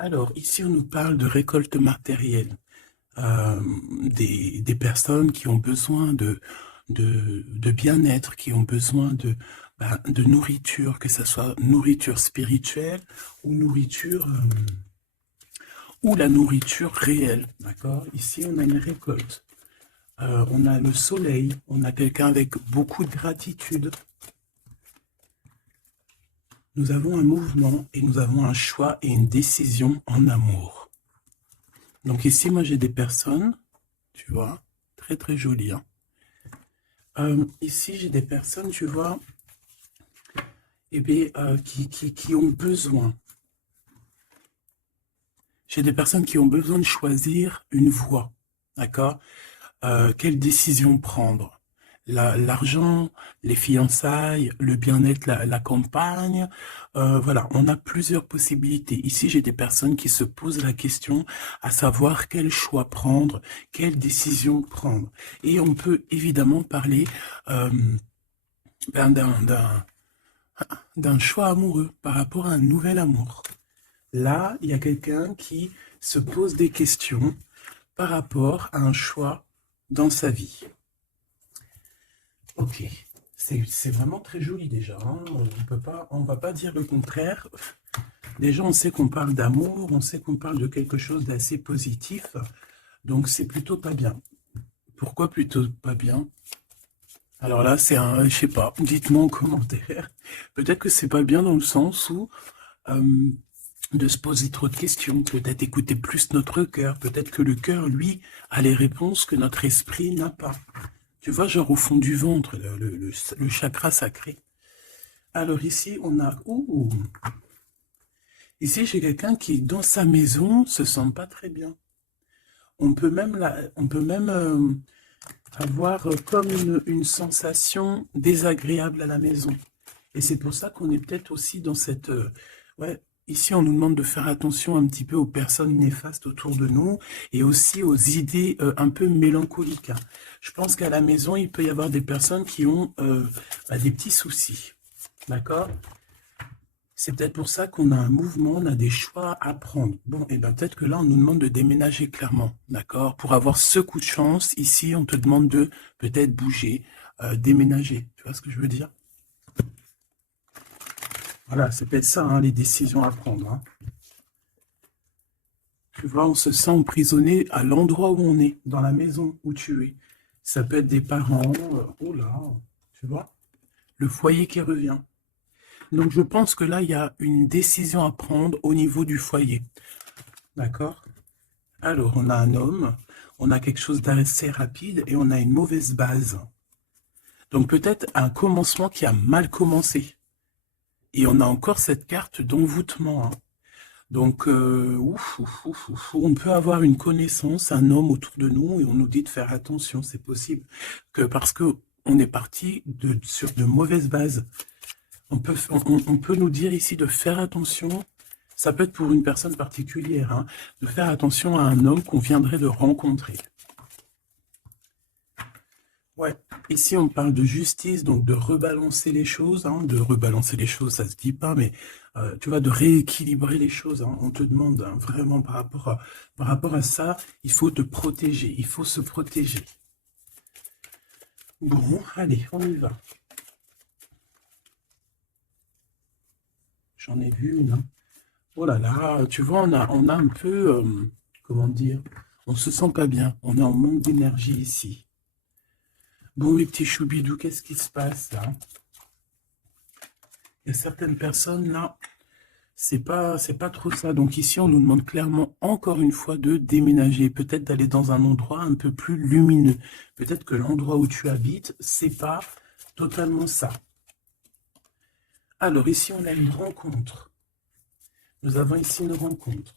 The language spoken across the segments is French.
Alors, ici, on nous parle de récolte matérielle, des personnes qui ont besoin de bien-être, qui ont besoin de nourriture, que ce soit nourriture spirituelle ou nourriture, ou la nourriture réelle, d'accord? Ici, on a une récolte. On a le soleil, on a quelqu'un avec beaucoup de gratitude. Nous avons un mouvement et nous avons un choix et une décision en amour. Donc ici, moi, j'ai des personnes, tu vois, très très jolies. Hein. Ici, j'ai des personnes, tu vois, eh bien, qui ont besoin. J'ai des personnes qui ont besoin de choisir une voie, d'accord? Quelle décision prendre? L'argent, les fiançailles, le bien-être, la campagne. Voilà, on a plusieurs possibilités. Ici, j'ai des personnes qui se posent la question à savoir quel choix prendre, quelle décision prendre. Et on peut évidemment parler euh, ben, d'un choix amoureux par rapport à un nouvel amour. Là, il y a quelqu'un qui se pose des questions par rapport à un choix dans sa vie. Ok, c'est vraiment très joli déjà. Hein. On va pas dire le contraire. Déjà, on sait qu'on parle d'amour, on sait qu'on parle de quelque chose d'assez positif, donc c'est plutôt pas bien. Pourquoi plutôt pas bien? Alors là, c'est un, je sais pas. Dites-moi en commentaire. Peut-être que c'est pas bien dans le sens où euh, de se poser trop de questions, peut-être écouter plus notre cœur, peut-être que le cœur, lui, a les réponses que notre esprit n'a pas. Tu vois, genre au fond du ventre, le chakra sacré. Alors ici, on a... Ouh, ici, j'ai quelqu'un qui, dans sa maison, se sent pas très bien. On peut même avoir comme une sensation désagréable à la maison. Et c'est pour ça qu'on est peut-être aussi dans cette... ouais, ici, on nous demande de faire attention un petit peu aux personnes néfastes autour de nous et aussi aux idées un peu mélancoliques. Hein. Je pense qu'à la maison, il peut y avoir des personnes qui ont des petits soucis. D'accord? C'est peut-être pour ça qu'on a un mouvement, on a des choix à prendre. Bon, et bien peut-être que là, on nous demande de déménager clairement, d'accord? Pour avoir ce coup de chance, ici, on te demande de peut-être bouger, déménager. Tu vois ce que je veux dire? Voilà, c'est peut-être ça, hein, les décisions à prendre. Hein. Tu vois, on se sent emprisonné à l'endroit où on est, dans la maison où tu es. Ça peut être des parents, oh là, tu vois, le foyer qui revient. Donc je pense que là, il y a une décision à prendre au niveau du foyer. D'accord? Alors, on a un homme, on a quelque chose d'assez rapide et on a une mauvaise base. Donc peut-être un commencement qui a mal commencé. Et on a encore cette carte d'envoûtement. Hein. Donc, on peut avoir une connaissance, un homme autour de nous, et on nous dit de faire attention, c'est possible. Que parce que on est parti sur de mauvaises bases. On peut nous dire ici de faire attention, ça peut être pour une personne particulière, hein, de faire attention à un homme qu'on viendrait de rencontrer. Ouais, ici on parle de justice, donc de rebalancer les choses, hein, de rebalancer les choses, ça se dit pas, mais tu vois, de rééquilibrer les choses. Hein, on te demande hein, vraiment par rapport à ça, il faut te protéger, il faut se protéger. Bon, allez, on y va. J'en ai vu une. Hein. Oh là là, tu vois, on a un peu, comment dire, on se sent pas bien, on est en manque d'énergie ici. Bon, mes petits choubidous, qu'est-ce qui se passe là? Il y a certaines personnes là, c'est pas trop ça. Donc ici, on nous demande clairement, encore une fois, de déménager. Peut-être d'aller dans un endroit un peu plus lumineux. Peut-être que l'endroit où tu habites, c'est pas totalement ça. Alors ici, on a une rencontre. Nous avons ici une rencontre.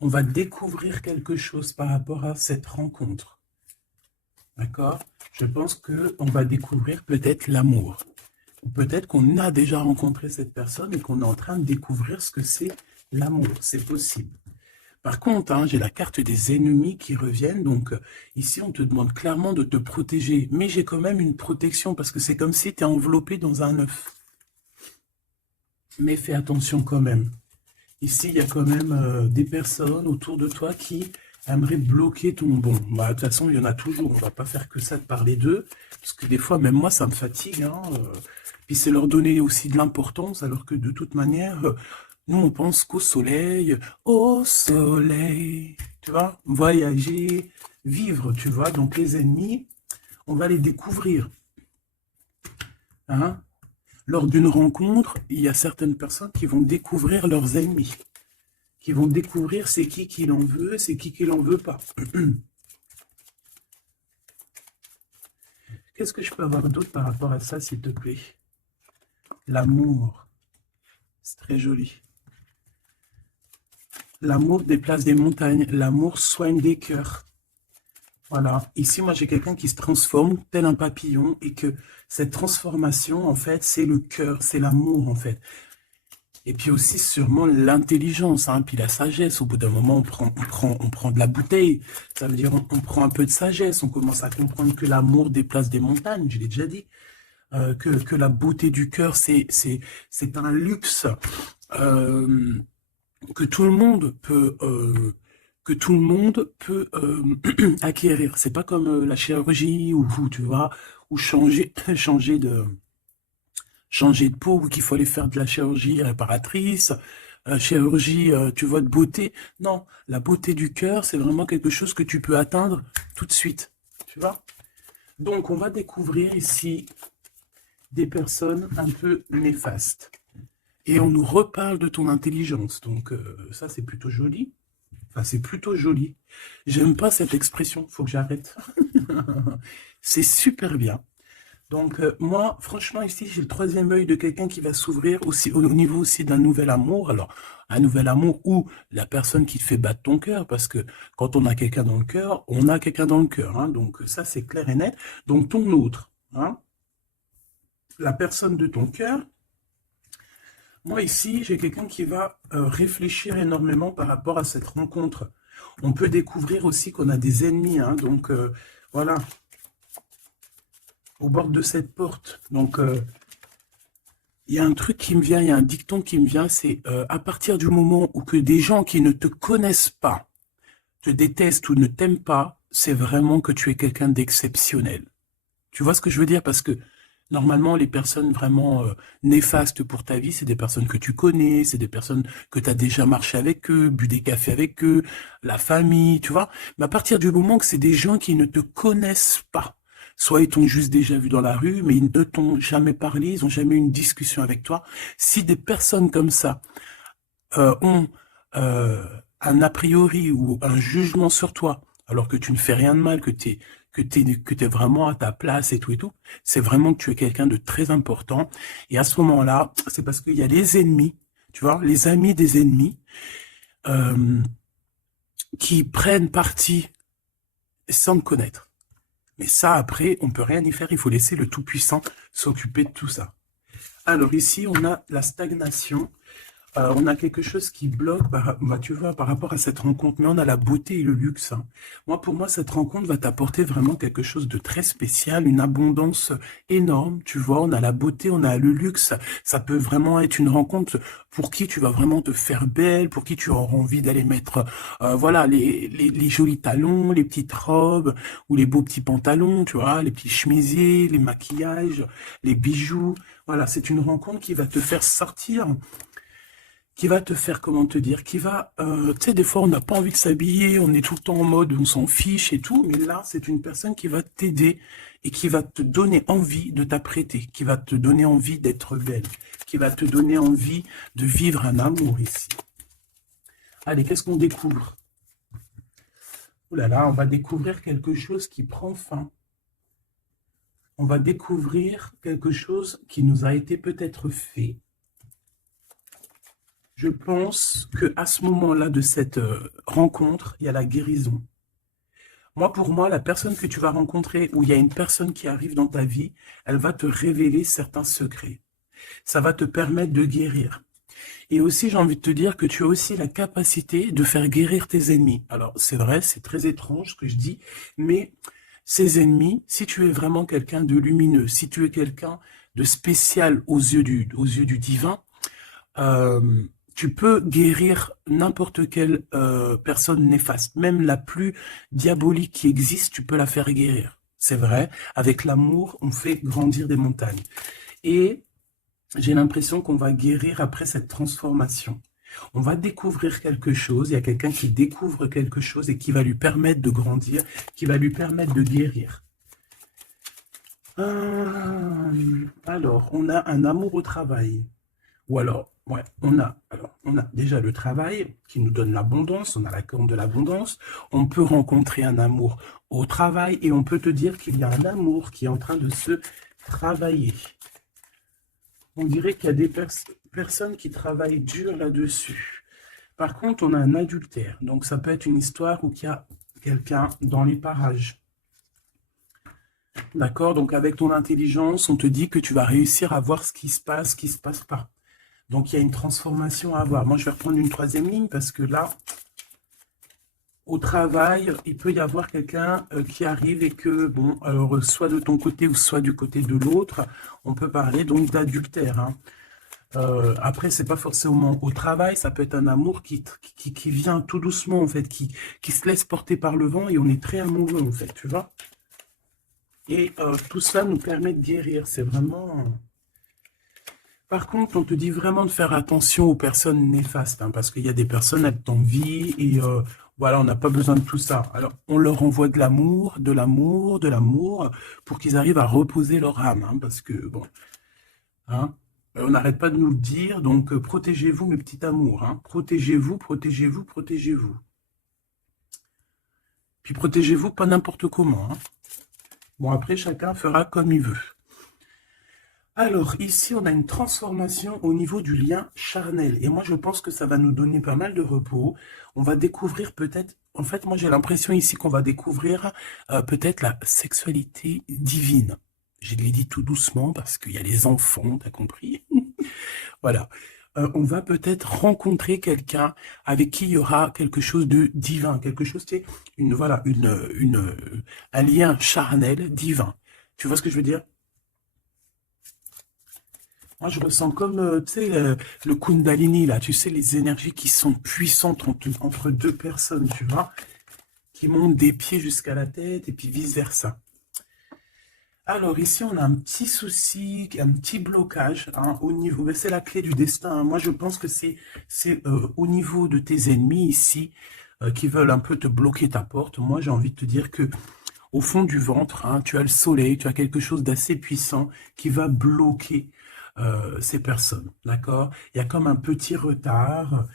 On va découvrir quelque chose par rapport à cette rencontre. D'accord? Je pense qu'on va découvrir peut-être l'amour. Peut-être qu'on a déjà rencontré cette personne et qu'on est en train de découvrir ce que c'est l'amour. C'est possible. Par contre, hein, j'ai la carte des ennemis qui reviennent. Donc ici, on te demande clairement de te protéger. Mais j'ai quand même une protection parce que c'est comme si tu es enveloppé dans un œuf. Mais fais attention quand même. Ici, il y a quand même des personnes autour de toi qui aimeraient bloquer ton bon. Bah, de toute façon, il y en a toujours. On va pas faire que ça de parler d'eux. Parce que des fois, même moi, ça me fatigue. Hein, puis c'est leur donner aussi de l'importance, alors que de toute manière, nous, on pense qu'au soleil. Au soleil. Tu vois, voyager, vivre, tu vois. Donc les ennemis, on va les découvrir. Hein. Lors d'une rencontre, il y a certaines personnes qui vont découvrir leurs ennemis, qui vont découvrir c'est qui l'en veut, c'est qui l'en veut pas. Qu'est-ce que je peux avoir d'autre par rapport à ça, s'il te plaît? L'amour, c'est très joli. L'amour déplace des montagnes, l'amour soigne des cœurs. Voilà, ici, moi, j'ai quelqu'un qui se transforme tel un papillon et que cette transformation, en fait, c'est le cœur, c'est l'amour, en fait. Et puis aussi, sûrement, l'intelligence, hein, puis la sagesse. Au bout d'un moment, on prend de la bouteille. Ça veut dire on prend un peu de sagesse. On commence à comprendre que l'amour déplace des montagnes, je l'ai déjà dit. Que la beauté du cœur, c'est un luxe euh, que tout le monde peut... acquérir. C'est pas comme la chirurgie ou tu vois, ou changer de peau ou qu'il faut aller faire de la chirurgie réparatrice, chirurgie, tu vois, de beauté. Non, la beauté du cœur, c'est vraiment quelque chose que tu peux atteindre tout de suite. Tu vois? Donc, on va découvrir ici des personnes un peu néfastes. Et on nous reparle de ton intelligence. Donc, ça, c'est plutôt joli. Enfin, c'est plutôt joli. J'aime pas cette expression, faut que j'arrête. C'est super bien. Donc, moi, franchement, ici, j'ai le troisième œil de quelqu'un qui va s'ouvrir aussi au niveau aussi d'un nouvel amour. Alors, un nouvel amour ou la personne qui te fait battre ton cœur, parce que quand on a quelqu'un dans le cœur, on a quelqu'un dans le cœur. Hein, donc, ça, c'est clair et net. Donc, ton autre, hein, la personne de ton cœur. Moi, ici, j'ai quelqu'un qui va réfléchir énormément par rapport à cette rencontre. On peut découvrir aussi qu'on a des ennemis. Hein, donc, voilà, au bord de cette porte. Donc, il y a un truc qui me vient, il y a un dicton qui me vient, c'est à partir du moment où que des gens qui ne te connaissent pas te détestent ou ne t'aiment pas, c'est vraiment que tu es quelqu'un d'exceptionnel. Tu vois ce que je veux dire? Parce que normalement, les personnes vraiment néfastes pour ta vie, c'est des personnes que tu connais, c'est des personnes que tu as déjà marché avec eux, bu des cafés avec eux, la famille, tu vois. Mais à partir du moment que c'est des gens qui ne te connaissent pas, soit ils t'ont juste déjà vu dans la rue, mais ils ne t'ont jamais parlé, ils n'ont jamais eu une discussion avec toi. Si des personnes comme ça ont un a priori ou un jugement sur toi, alors que tu ne fais rien de mal, que t'es vraiment à ta place et tout, c'est vraiment que tu es quelqu'un de très important. Et à ce moment-là, c'est parce qu'il y a les ennemis, tu vois, les amis des ennemis, euh, qui prennent parti sans te connaître. Mais ça, après, on peut rien y faire. Il faut laisser le Tout-Puissant s'occuper de tout ça. Alors ici, on a la stagnation. On a quelque chose qui bloque, bah, tu vois, par rapport à cette rencontre, mais on a la beauté et le luxe. Hein. Moi, pour moi, cette rencontre va t'apporter vraiment quelque chose de très spécial, une abondance énorme, tu vois, on a la beauté, on a le luxe. Ça peut vraiment être une rencontre pour qui tu vas vraiment te faire belle, pour qui tu auras envie d'aller mettre, voilà, les jolis talons, les petites robes, ou les beaux petits pantalons, tu vois, les petits chemisiers, les maquillages, les bijoux. Voilà, c'est une rencontre qui va te faire sortir, qui va te faire, comment te dire, qui va, tu sais, des fois, on n'a pas envie de s'habiller, on est tout le temps en mode, on s'en fiche et tout, mais là, c'est une personne qui va t'aider et qui va te donner envie de t'apprêter, qui va te donner envie d'être belle, qui va te donner envie de vivre un amour ici. Allez, qu'est-ce qu'on découvre? Oh là là, on va découvrir quelque chose qui prend fin. On va découvrir quelque chose qui nous a été peut-être fait. Je pense qu'à ce moment-là de cette rencontre, il y a la guérison. Moi, pour moi, la personne que tu vas rencontrer, ou il y a une personne qui arrive dans ta vie, elle va te révéler certains secrets. Ça va te permettre de guérir. Et aussi, j'ai envie de te dire que tu as aussi la capacité de faire guérir tes ennemis. Alors, c'est vrai, c'est très étrange ce que je dis, mais ces ennemis, si tu es vraiment quelqu'un de lumineux, si tu es quelqu'un de spécial aux yeux du divin, tu peux guérir n'importe quelle personne néfaste, même la plus diabolique qui existe, tu peux la faire guérir. C'est vrai, avec l'amour, on fait grandir des montagnes. Et j'ai l'impression qu'on va guérir après cette transformation. On va découvrir quelque chose, il y a quelqu'un qui découvre quelque chose et qui va lui permettre de grandir, qui va lui permettre de guérir. Alors, on a un amour au travail. Ou alors, ouais, on a déjà le travail qui nous donne l'abondance, on a la corne de l'abondance. On peut rencontrer un amour au travail et on peut te dire qu'il y a un amour qui est en train de se travailler. On dirait qu'il y a des personnes qui travaillent dur là-dessus. Par contre, on a un adultère. Donc, ça peut être une histoire où il y a quelqu'un dans les parages. D'accord? Donc, avec ton intelligence, on te dit que tu vas réussir à voir ce qui se passe pas. Donc, il y a une transformation à avoir. Moi, je vais reprendre une troisième ligne parce que là, au travail, il peut y avoir quelqu'un qui arrive et que, bon, alors, soit de ton côté ou soit du côté de l'autre, on peut parler donc d'adultère. Hein. Après, c'est pas forcément au travail, ça peut être un amour qui vient tout doucement, en fait, qui se laisse porter par le vent et on est très amoureux, en fait, tu vois. Et tout ça nous permet de guérir, c'est vraiment... Par contre, on te dit vraiment de faire attention aux personnes néfastes, hein, parce qu'il y a des personnes, elles t'envient et voilà, on n'a pas besoin de tout ça. Alors, on leur envoie de l'amour, de l'amour, de l'amour, pour qu'ils arrivent à reposer leur âme, hein, parce que, bon, hein, on n'arrête pas de nous le dire, donc protégez-vous, mes petits amours, hein, protégez-vous, protégez-vous, protégez-vous. Puis protégez-vous pas n'importe comment, hein. Bon, après, chacun fera comme il veut. Alors, ici, on a une transformation au niveau du lien charnel. Et moi, je pense que ça va nous donner pas mal de repos. On va découvrir peut-être... En fait, moi, j'ai l'impression ici qu'on va découvrir peut-être la sexualité divine. Je l'ai dit tout doucement parce qu'il y a les enfants, t'as compris? Voilà. On va peut-être rencontrer quelqu'un avec qui il y aura quelque chose de divin. Quelque chose, c'est voilà, un lien charnel divin. Tu vois ce que je veux dire? Moi, je ressens comme, tu sais, le Kundalini, là, tu sais, les énergies qui sont puissantes entre deux personnes, tu vois, qui montent des pieds jusqu'à la tête et puis vice-versa. Alors, ici, on a un petit souci, un petit blocage hein, au niveau, mais c'est la clé du destin. Hein. Moi, je pense que c'est au niveau de tes ennemis ici qui veulent un peu te bloquer ta porte. Moi, j'ai envie de te dire que au fond du ventre, hein, tu as le soleil, tu as quelque chose d'assez puissant qui va bloquer ces personnes, d'accord? Il y a comme un petit retard.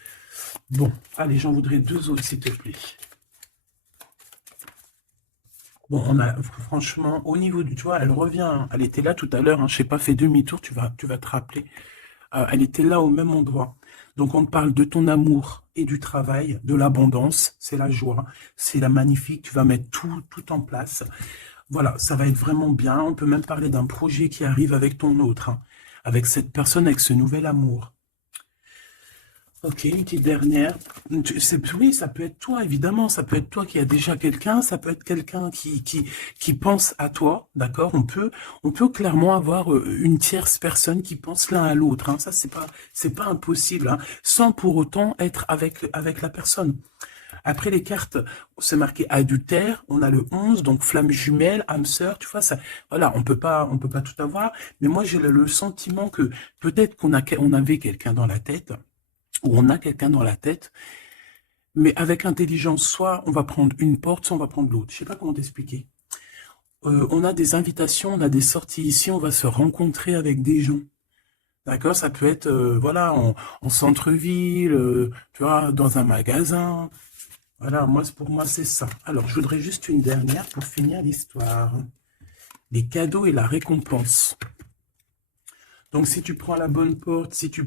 Bon, allez, j'en voudrais deux autres, s'il te plaît. Bon, on a, franchement, au niveau du, tu vois, elle revient, hein. Elle était là tout à l'heure, hein, je sais pas, fais demi-tour, tu vas te rappeler. Elle était là au même endroit. Donc, on parle de ton amour et du travail, de l'abondance, c'est la joie, c'est la magnifique, tu vas mettre tout en place. Voilà, ça va être vraiment bien. On peut même parler d'un projet qui arrive avec ton autre, hein, avec cette personne, avec ce nouvel amour. Ok, une petite dernière. Oui, ça peut être toi, évidemment. Ça peut être toi qui as déjà quelqu'un. Ça peut être quelqu'un qui pense à toi, d'accord? On peut clairement avoir une tierce personne qui pense l'un à l'autre. Hein. Ça, c'est pas impossible, hein, sans pour autant être avec la personne. Après les cartes, c'est marqué adultère, on a le 11, donc flamme jumelle, âme sœur, tu vois, ça, voilà, on peut pas tout avoir, mais moi j'ai le sentiment que peut-être on avait quelqu'un dans la tête, ou on a quelqu'un dans la tête, mais avec intelligence, soit on va prendre une porte, soit on va prendre l'autre. Je sais pas comment t'expliquer. On a des invitations, on a des sorties ici, on va se rencontrer avec des gens. D'accord, ça peut être, voilà, en centre-ville, tu vois, dans un magasin. Voilà, pour moi, c'est ça. Alors, je voudrais juste une dernière pour finir l'histoire. Les cadeaux et la récompense. Donc, si tu prends la bonne porte, si tu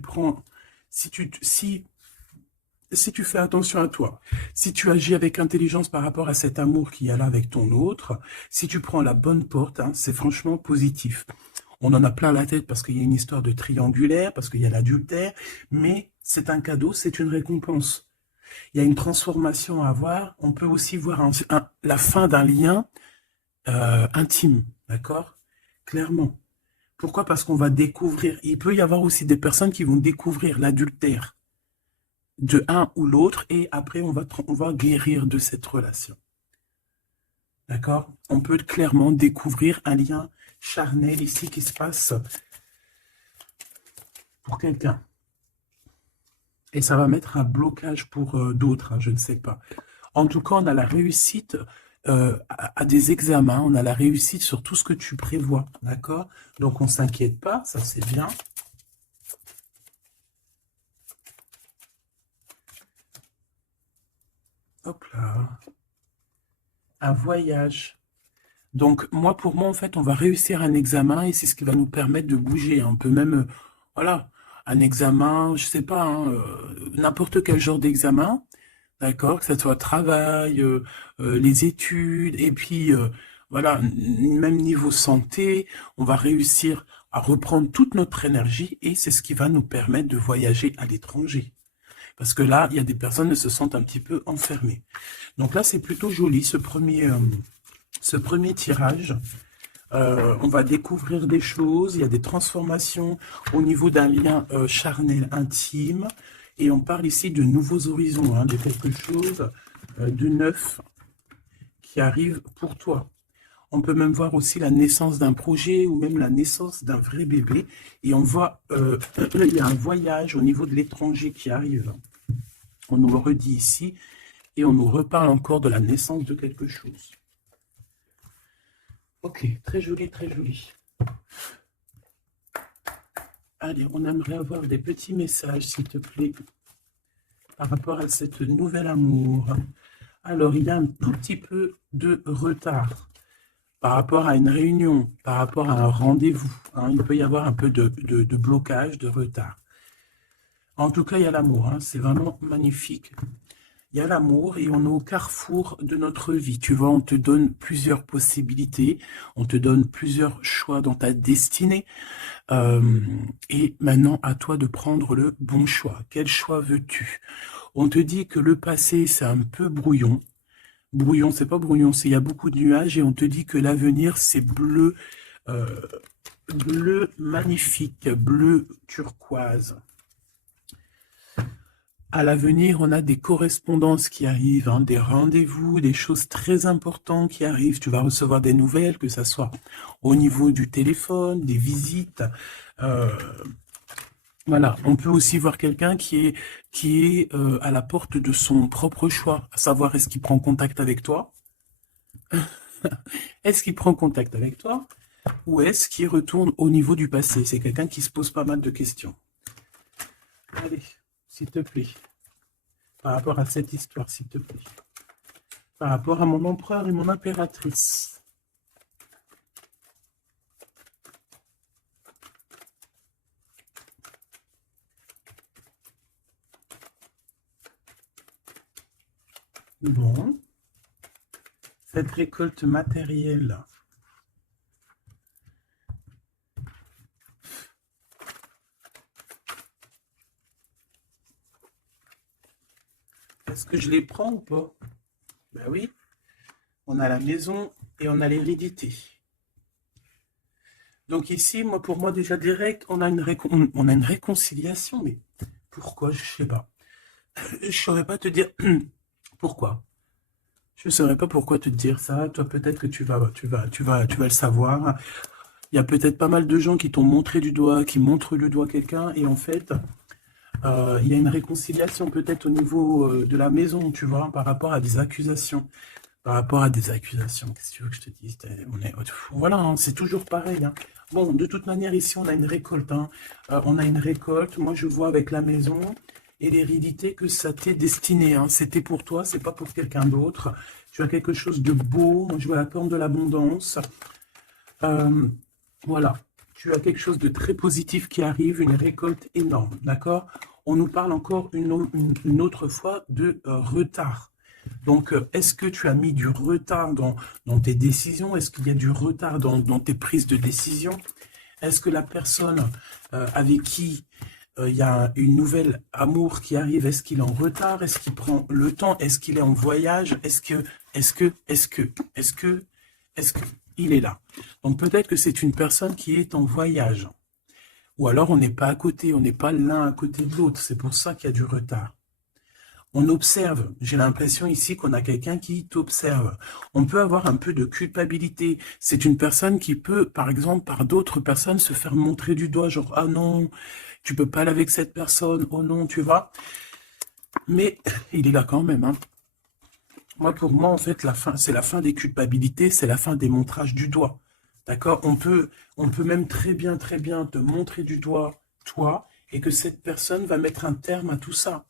fais attention à toi, si tu agis avec intelligence par rapport à cet amour qu'il y a là avec ton autre, si tu prends la bonne porte, hein, c'est franchement positif. On en a plein la tête parce qu'il y a une histoire de triangulaire, parce qu'il y a l'adultère, mais c'est un cadeau, c'est une récompense. Il y a une transformation à avoir. On peut aussi voir la fin d'un lien intime, d'accord? Clairement. Pourquoi? Parce qu'on va découvrir. Il peut y avoir aussi des personnes qui vont découvrir l'adultère. de un ou l'autre, et après on va guérir de cette relation. D'accord? On peut clairement découvrir un lien charnel ici qui se passe pour quelqu'un. Et ça va mettre un blocage pour d'autres, hein, je ne sais pas. En tout cas, on a la réussite à des examens, on a la réussite sur tout ce que tu prévois, d'accord? Donc, on ne s'inquiète pas, ça c'est bien. Hop là. Un voyage. Donc, pour moi, en fait, on va réussir un examen et c'est ce qui va nous permettre de bouger. On peut même, voilà, un examen, je sais pas, hein, n'importe quel genre d'examen, d'accord, que ce soit travail, les études, et puis, voilà, même niveau santé, on va réussir à reprendre toute notre énergie et c'est ce qui va nous permettre de voyager à l'étranger. Parce que là, il y a des personnes qui se sentent un petit peu enfermées. Donc là, c'est plutôt joli, ce premier tirage. On va découvrir des choses, il y a des transformations au niveau d'un lien charnel intime. Et on parle ici de nouveaux horizons, hein, de quelque chose de neuf qui arrive pour toi. On peut même voir aussi la naissance d'un projet ou même la naissance d'un vrai bébé. Et on voit, il y a un voyage au niveau de l'étranger qui arrive. On nous le redit ici et on nous reparle encore de la naissance de quelque chose. Ok, très joli, très joli. Allez, on aimerait avoir des petits messages, s'il te plaît, par rapport à cette nouvel amour. Alors, il y a un tout petit peu de retard par rapport à une réunion, par rapport à un rendez-vous. Hein, il peut y avoir un peu de blocage, de retard. En tout cas, il y a l'amour. Hein, c'est vraiment magnifique. Il y a l'amour et on est au carrefour de notre vie. Tu vois, on te donne plusieurs possibilités, on te donne plusieurs choix dans ta destinée. Et maintenant, à toi de prendre le bon choix. Quel choix veux-tu? On te dit que le passé, c'est un peu brouillon. Brouillon, c'est pas brouillon, c'est il y a beaucoup de nuages et on te dit que l'avenir, c'est bleu, bleu magnifique, bleu turquoise. À l'avenir, on a des correspondances qui arrivent, hein, des rendez-vous, des choses très importantes qui arrivent. Tu vas recevoir des nouvelles, que ce soit au niveau du téléphone, des visites. Voilà, on peut aussi voir quelqu'un qui est à la porte de son propre choix, à savoir est-ce qu'il prend contact avec toi? Est-ce qu'il prend contact avec toi? Ou est-ce qu'il retourne au niveau du passé? C'est quelqu'un qui se pose pas mal de questions. Allez, s'il te plaît. Par rapport à cette histoire, s'il te plaît. Par rapport à mon empereur et mon impératrice. Bon. Cette récolte matérielle. Est-ce que je les prends ou pas? Ben oui. On a la maison et on a l'hérédité. Donc ici, pour moi, déjà direct, on a une réconciliation. Mais pourquoi? Je sais pas. Je ne saurais pas te dire pourquoi. Je ne saurais pas pourquoi te dire ça. Toi, peut-être que tu vas le savoir. Il y a peut-être pas mal de gens qui t'ont montré du doigt, qui montrent du doigt quelqu'un, et en fait, il y a une réconciliation peut-être au niveau de la maison, tu vois, par rapport à des accusations. Par rapport à des accusations, qu'est-ce que tu veux que je te dise? Voilà, hein, c'est toujours pareil. Hein. Bon, de toute manière, ici, on a une récolte. Hein. On a une récolte. Moi, je vois avec la maison et l'hérédité que ça t'est destiné. Hein. C'était pour toi, c'est pas pour quelqu'un d'autre. Tu as quelque chose de beau. Moi, je vois la corne de l'abondance. Voilà. Tu as quelque chose de très positif qui arrive, une récolte énorme. D'accord? On nous parle encore une autre fois de retard. Donc, est-ce que tu as mis du retard dans tes décisions? Est-ce qu'il y a du retard dans tes prises de décision? Est-ce que la personne avec qui il y a une nouvelle amour qui arrive, est-ce qu'il est en retard? Est-ce qu'il prend le temps? Est-ce qu'il est en voyage? Est-ce que il est là? Donc, peut-être que c'est une personne qui est en voyage. Ou alors, on n'est pas à côté, on n'est pas l'un à côté de l'autre. C'est pour ça qu'il y a du retard. On observe. J'ai l'impression ici qu'on a quelqu'un qui t'observe. On peut avoir un peu de culpabilité. C'est une personne qui peut, par exemple, par d'autres personnes, se faire montrer du doigt, genre, ah non, tu peux pas aller avec cette personne, oh non, tu vois. Mais il est là quand même, hein. Moi, pour moi, en fait, la fin, c'est la fin des culpabilités, c'est la fin des montrages du doigt. D'accord? On peut même très bien te montrer du doigt, toi, et que cette personne va mettre un terme à tout ça.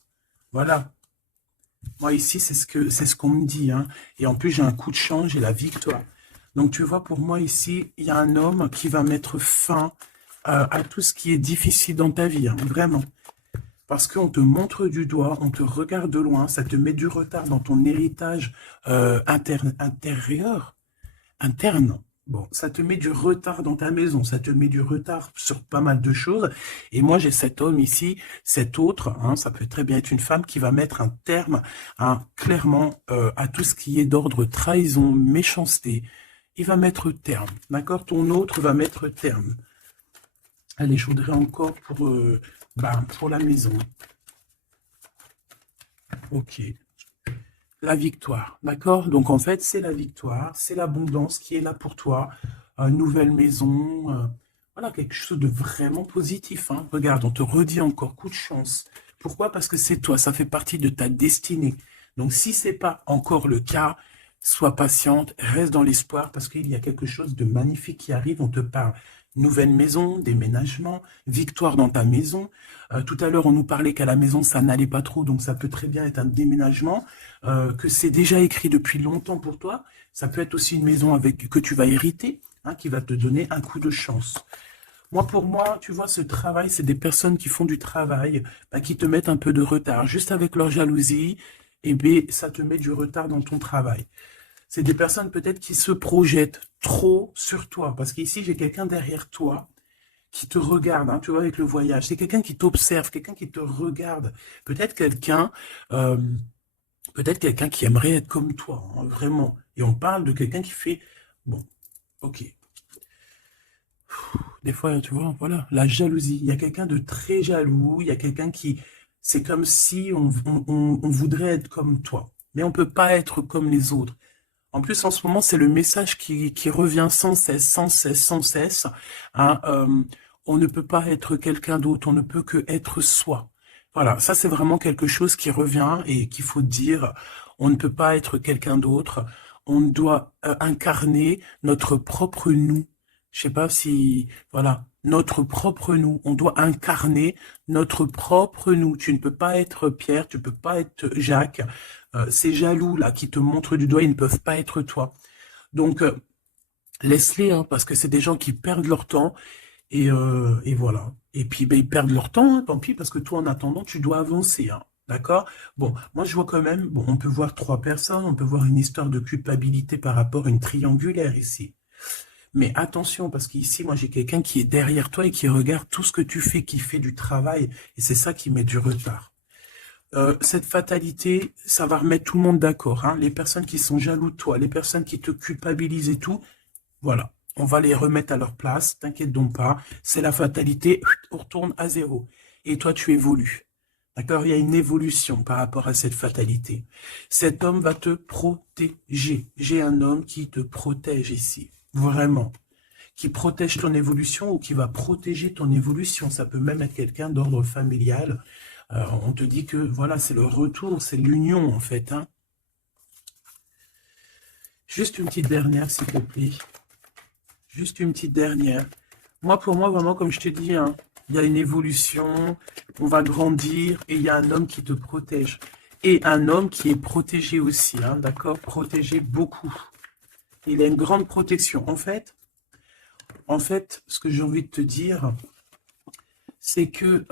Voilà. Moi, ici, c'est ce qu'on me dit, hein. Et en plus, j'ai un coup de chance, j'ai la victoire. Donc, tu vois, pour moi, ici, il y a un homme qui va mettre fin à tout ce qui est difficile dans ta vie, hein, vraiment. Parce qu'on te montre du doigt, on te regarde de loin, ça te met du retard dans ton héritage interne. Bon, ça te met du retard dans ta maison, ça te met du retard sur pas mal de choses. Et moi, j'ai cet homme ici, cet autre, hein, ça peut très bien être une femme qui va mettre un terme, hein, clairement, à tout ce qui est d'ordre trahison, méchanceté. Il va mettre terme, d'accord? Ton autre va mettre terme. Allez, je voudrais encore pour la maison. Ok. La victoire, d'accord? Donc en fait, c'est la victoire, c'est l'abondance qui est là pour toi. Une nouvelle maison, voilà, quelque chose de vraiment positif, hein. Regarde, on te redit encore coup de chance. Pourquoi? Parce que c'est toi, ça fait partie de ta destinée. Donc si c'est pas encore le cas, sois patiente, reste dans l'espoir parce qu'il y a quelque chose de magnifique qui arrive. On te parle nouvelle maison, déménagement, victoire dans ta maison. Tout à l'heure, on nous parlait qu'à la maison, ça n'allait pas trop, donc ça peut très bien être un déménagement, que c'est déjà écrit depuis longtemps pour toi. Ça peut être aussi une maison que tu vas hériter, hein, qui va te donner un coup de chance. Moi, pour moi, tu vois, ce travail, c'est des personnes qui font du travail, qui te mettent un peu de retard. Juste avec leur jalousie, eh bien, ça te met du retard dans ton travail. C'est des personnes peut-être qui se projettent trop sur toi. Parce qu'ici, j'ai quelqu'un derrière toi qui te regarde, hein, tu vois, avec le voyage. C'est quelqu'un qui t'observe, quelqu'un qui te regarde. Peut-être quelqu'un euh, peut-être quelqu'un qui aimerait être comme toi, hein, vraiment. Et on parle de quelqu'un qui fait... Bon, ok. Des fois, tu vois, voilà, la jalousie. Il y a quelqu'un de très jaloux, il y a quelqu'un qui... C'est comme si on voudrait être comme toi. Mais on ne peut pas être comme les autres. En plus, en ce moment, c'est le message qui revient sans cesse, sans cesse, sans cesse, hein, on ne peut pas être quelqu'un d'autre, on ne peut que être soi. Voilà, ça c'est vraiment quelque chose qui revient et qu'il faut dire, on ne peut pas être quelqu'un d'autre, on doit incarner notre propre nous. Je sais pas si, voilà, notre propre nous, on doit incarner notre propre nous. Tu ne peux pas être Pierre, tu ne peux pas être Jacques, ces jaloux-là qui te montrent du doigt, ils ne peuvent pas être toi. Donc, laisse-les, hein, parce que c'est des gens qui perdent leur temps, et voilà. Et puis, ben, ils perdent leur temps, hein, tant pis, parce que toi, en attendant, tu dois avancer, hein, d'accord? Bon, moi, je vois quand même, bon, on peut voir trois personnes, on peut voir une histoire de culpabilité par rapport à une triangulaire ici. Mais attention, parce qu'ici, moi, j'ai quelqu'un qui est derrière toi et qui regarde tout ce que tu fais, qui fait du travail, et c'est ça qui met du retard. Cette fatalité, ça va remettre tout le monde d'accord, hein. Les personnes qui sont jaloux de toi, les personnes qui te culpabilisent et tout, voilà, on va les remettre à leur place, t'inquiète donc pas, c'est la fatalité, on retourne à zéro. Et toi, tu évolues. D'accord? Il y a une évolution par rapport à cette fatalité. Cet homme va te protéger. J'ai un homme qui te protège ici, vraiment. Qui protège ton évolution ou qui va protéger ton évolution. Ça peut même être quelqu'un d'ordre familial. On te dit que voilà, c'est le retour, c'est l'union en fait, hein. Juste une petite dernière, s'il te plaît. Juste une petite dernière. Moi, pour moi, vraiment, comme je te dis, hein, il y a une évolution, on va grandir et il y a un homme qui te protège. Et un homme qui est protégé aussi, hein, d'accord? Protégé beaucoup. Il a une grande protection. En fait, ce que j'ai envie de te dire, c'est que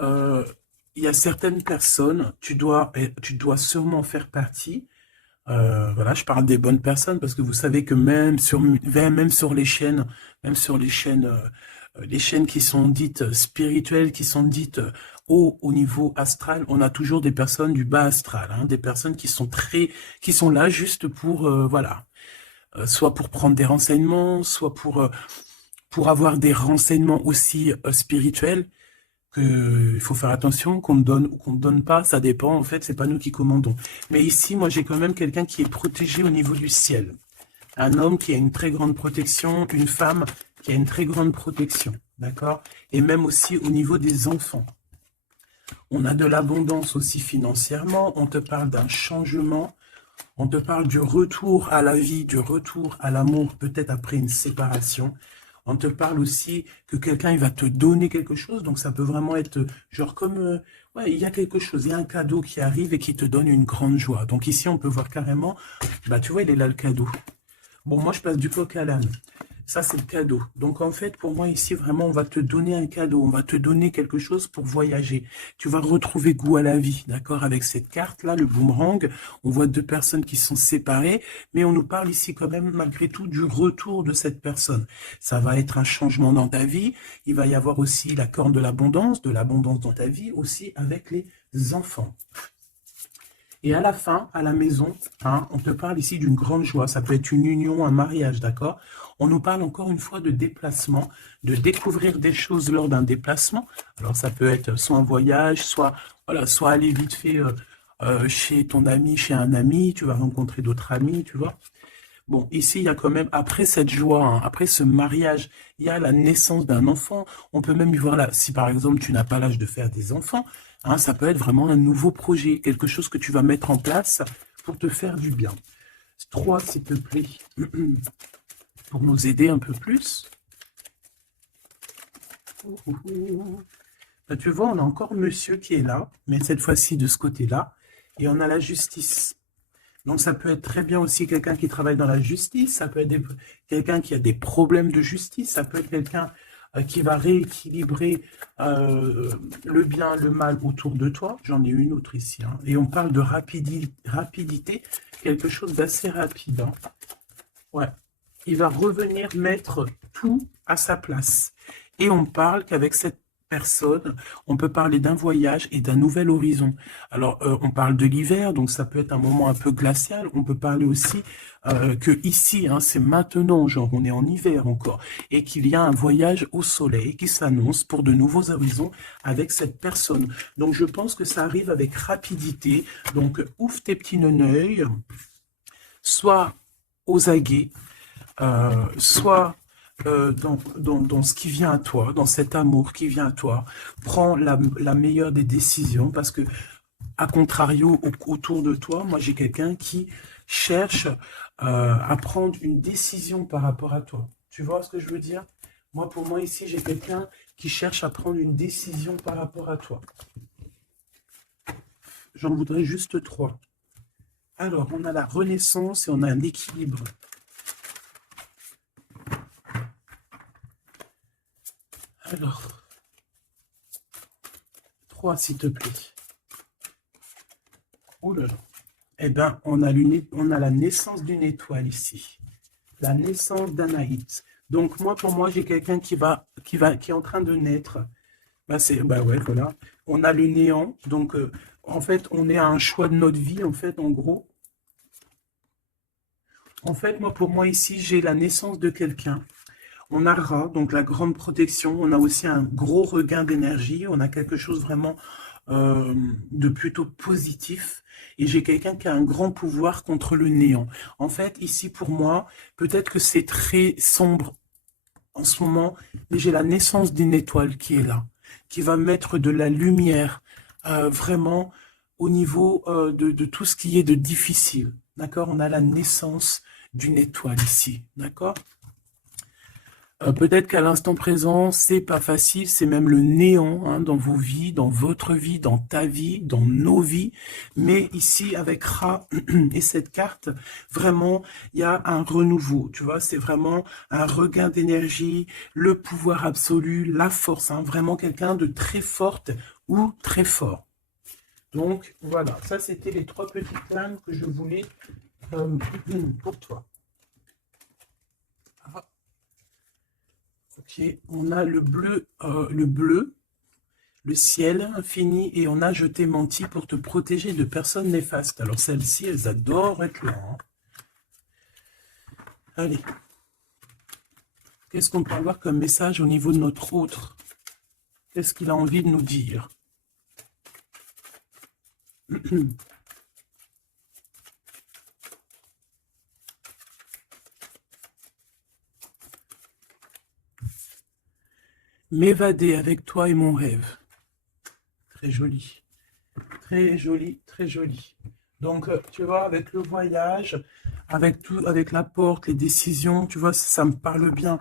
il y a certaines personnes, tu dois sûrement faire partie. Voilà, je parle des bonnes personnes parce que vous savez que même sur les chaînes qui sont dites spirituelles, qui sont dites au niveau astral, on a toujours des personnes du bas astral, hein, des personnes qui sont là juste pour, voilà, soit pour prendre des renseignements, soit pour avoir des renseignements aussi spirituels. il faut faire attention qu'on donne ou qu'on ne donne pas, ça dépend, en fait, c'est pas nous qui commandons. Mais ici, moi, j'ai quand même quelqu'un qui est protégé au niveau du ciel. Un homme qui a une très grande protection, une femme qui a une très grande protection, d'accord? Et même aussi au niveau des enfants. On a de l'abondance aussi financièrement, on te parle d'un changement, on te parle du retour à la vie, du retour à l'amour, peut-être après une séparation. On te parle aussi que quelqu'un il va te donner quelque chose, donc ça peut vraiment être genre comme, ouais, il y a quelque chose, il y a un cadeau qui arrive et qui te donne une grande joie. Donc ici, on peut voir carrément, bah tu vois, il est là le cadeau. Bon, moi, je passe du coq à l'âne. Ça, c'est le cadeau. Donc, en fait, pour moi, ici, vraiment, on va te donner un cadeau. On va te donner quelque chose pour voyager. Tu vas retrouver goût à la vie, d'accord? Avec cette carte-là, le boomerang, on voit deux personnes qui sont séparées, mais on nous parle ici quand même, malgré tout, du retour de cette personne. Ça va être un changement dans ta vie. Il va y avoir aussi la corne de l'abondance dans ta vie, aussi avec les enfants. Et à la fin, à la maison, hein, on te parle ici d'une grande joie. Ça peut être une union, un mariage, d'accord? On nous parle encore une fois de déplacement, de découvrir des choses lors d'un déplacement. Alors, ça peut être soit un voyage, soit, voilà, soit aller vite fait chez ton ami, chez un ami. Tu vas rencontrer d'autres amis, tu vois. Bon, ici, il y a quand même, après cette joie, hein, après ce mariage, il y a la naissance d'un enfant. On peut même y voir là, si par exemple, tu n'as pas l'âge de faire des enfants, hein, ça peut être vraiment un nouveau projet, quelque chose que tu vas mettre en place pour te faire du bien. 3, s'il te plaît, pour nous aider un peu plus. Là, tu vois, on a encore monsieur qui est là, mais cette fois-ci de ce côté-là, et on a la justice. Donc, ça peut être très bien aussi quelqu'un qui travaille dans la justice, ça peut être quelqu'un qui a des problèmes de justice, ça peut être quelqu'un qui va rééquilibrer le bien, le mal autour de toi. J'en ai une autre ici. Hein. Et on parle de rapidité, quelque chose d'assez rapide. Hein. Ouais. Il va revenir mettre tout à sa place. Et on parle qu'avec cette personne, on peut parler d'un voyage et d'un nouvel horizon. Alors, on parle de l'hiver, donc ça peut être un moment un peu glacial. On peut parler aussi que ici, hein, c'est maintenant, genre on est en hiver encore, et qu'il y a un voyage au soleil qui s'annonce pour de nouveaux horizons avec cette personne. Donc, je pense que ça arrive avec rapidité. Donc, ouvre tes petits neneuils, soit aux aguets, soit dans ce qui vient à toi, dans cet amour qui vient à toi, prends la meilleure des décisions parce que, à contrario, autour de toi, moi j'ai quelqu'un qui cherche à prendre une décision par rapport à toi. Tu vois ce que je veux dire? Moi, pour moi, ici, j'ai quelqu'un qui cherche à prendre une décision par rapport à toi. J'en voudrais juste 3. Alors, on a la renaissance et on a un équilibre. Alors, 3, s'il te plaît. Oh là là. Eh bien, on a la naissance d'une étoile ici. La naissance d'Anaïs. Donc, moi, pour moi, j'ai quelqu'un qui est en train de naître. Bah ouais, voilà. On a le néant. Donc, en fait, on est à un choix de notre vie, en fait, en gros. En fait, moi, pour moi, ici, j'ai la naissance de quelqu'un. On a Ra, donc la grande protection. On a aussi un gros regain d'énergie. On a quelque chose vraiment de plutôt positif. Et j'ai quelqu'un qui a un grand pouvoir contre le néant. En fait, ici, pour moi, peut-être que c'est très sombre en ce moment, mais j'ai la naissance d'une étoile qui est là, qui va mettre de la lumière vraiment au niveau de tout ce qui est de difficile. D'accord? On a la naissance d'une étoile ici. D'accord? Peut-être qu'à l'instant présent, c'est pas facile, c'est même le néant hein, dans vos vies, dans votre vie, dans ta vie, dans nos vies. Mais ici, avec Ra et cette carte, vraiment, il y a un renouveau. Tu vois, c'est vraiment un regain d'énergie, le pouvoir absolu, la force. Hein, vraiment quelqu'un de très forte ou très fort. Donc, voilà, ça c'était les 3 petites flammes que je voulais pour toi. Ok, on a le bleu, le ciel infini, et on a je t'ai menti pour te protéger de personnes néfastes. Alors celles-ci, elles adorent être là. Hein. Allez. Qu'est-ce qu'on peut avoir comme message au niveau de notre autre? Qu'est-ce qu'il a envie de nous dire? M'évader avec toi est mon rêve. Très joli. Très joli, très joli. Donc, tu vois, avec le voyage, avec tout, avec la porte, les décisions, tu vois, ça me parle bien.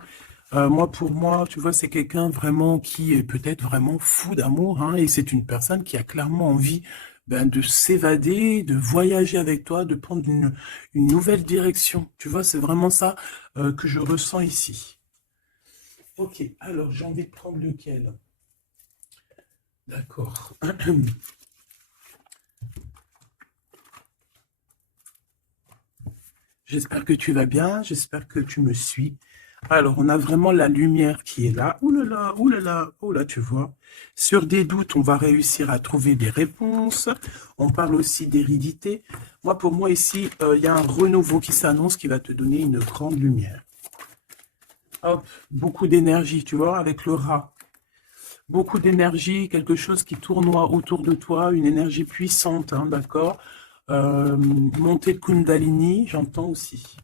Moi, pour moi, tu vois, c'est quelqu'un vraiment qui est peut-être vraiment fou d'amour, hein, et c'est une personne qui a clairement envie de s'évader, de voyager avec toi, de prendre une nouvelle direction. Tu vois, c'est vraiment ça que je ressens ici. Ok, alors j'ai envie de prendre lequel? D'accord. J'espère que tu vas bien, j'espère que tu me suis. Alors, on a vraiment la lumière qui est là. Ouh là là, ouh là là, oh là, tu vois. Sur des doutes, on va réussir à trouver des réponses. On parle aussi d'hérédité. Moi, pour moi, ici, il y a un renouveau qui s'annonce qui va te donner une grande lumière. Hop, beaucoup d'énergie, tu vois, avec le rat. Beaucoup d'énergie, quelque chose qui tournoie autour de toi, une énergie puissante, hein, d'accord? Montée de Kundalini, j'entends aussi.